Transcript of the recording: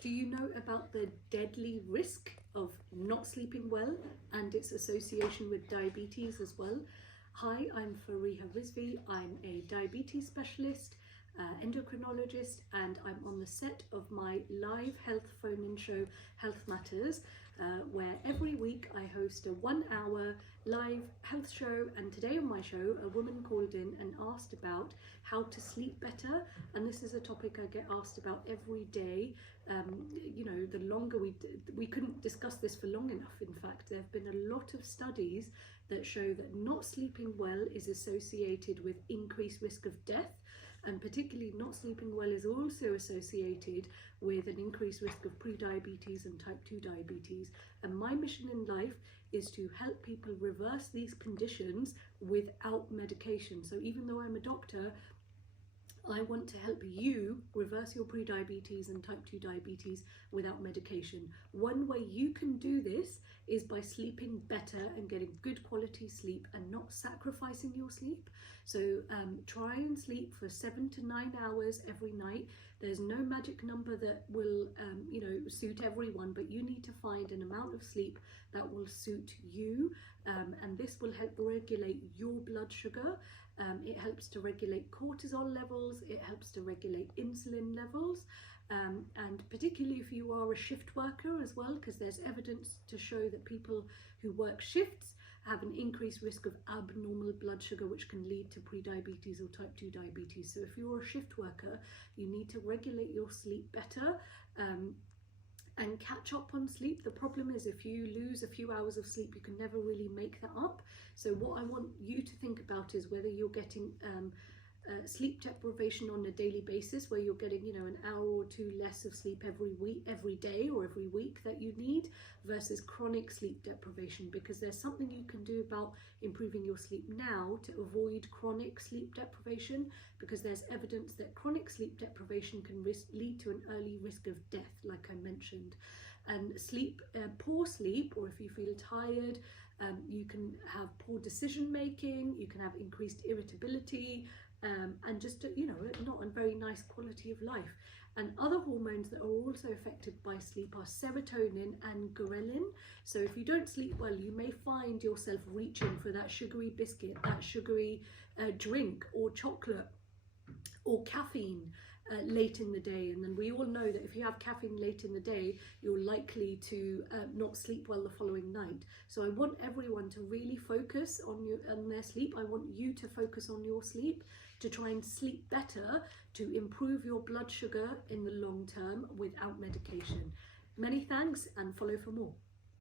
Do you know about the deadly risk of not sleeping well and its association with diabetes as well? Hi, I'm Fareeha Rizvi. I'm a diabetes specialist, endocrinologist, and I'm on the set of my live health phone-in show, Health Matters, where every week I host a 1-hour live health show. And today on my show, a woman called in and asked about how to sleep better. And this is a topic I get asked about every day. You know, the longer we couldn't discuss this for long enough. In fact, there have been a lot of studies that show that not sleeping well is associated with increased risk of death, and particularly not sleeping well is also associated with an increased risk of pre-diabetes and type 2 diabetes. And my mission in life is to help people reverse these conditions without medication. So even though I'm a doctor, I want to help you reverse your pre-diabetes and type 2 diabetes without medication. One way you can do this is by sleeping better and getting good quality sleep and not sacrificing your sleep. So try and sleep for 7 to 9 hours every night. There's no magic number that will suit everyone, but you need to find an amount of sleep that will suit you, and this will help regulate your blood sugar. It helps to regulate cortisol levels, it helps to regulate insulin levels, and particularly if you are a shift worker as well, because there's evidence to show that people who work shifts have an increased risk of abnormal blood sugar, which can lead to pre-diabetes or type 2 diabetes. So if you're a shift worker, you need to regulate your sleep better and catch up on sleep. The problem is if you lose a few hours of sleep, you can never really make that up. So what I want you to think about is whether you're getting sleep deprivation on a daily basis, where you're getting an hour or two less of sleep every day or every week that you need, versus chronic sleep deprivation, because there's something you can do about improving your sleep now to avoid chronic sleep deprivation, because there's evidence that chronic sleep deprivation can lead to an early risk of death, like I mentioned. And poor sleep, or if you feel tired, you can have poor decision making, you can have increased irritability, and just not a very nice quality of life. And other hormones that are also affected by sleep are serotonin and ghrelin. So if you don't sleep well, you may find yourself reaching for that sugary biscuit, that sugary drink or chocolate or caffeine late in the day. And then we all know that if you have caffeine late in the day, you're likely to not sleep well the following night. So I want everyone to really focus on their sleep. I want you to focus on your sleep, to try and sleep better, to improve your blood sugar in the long term without medication. Many thanks, and follow for more.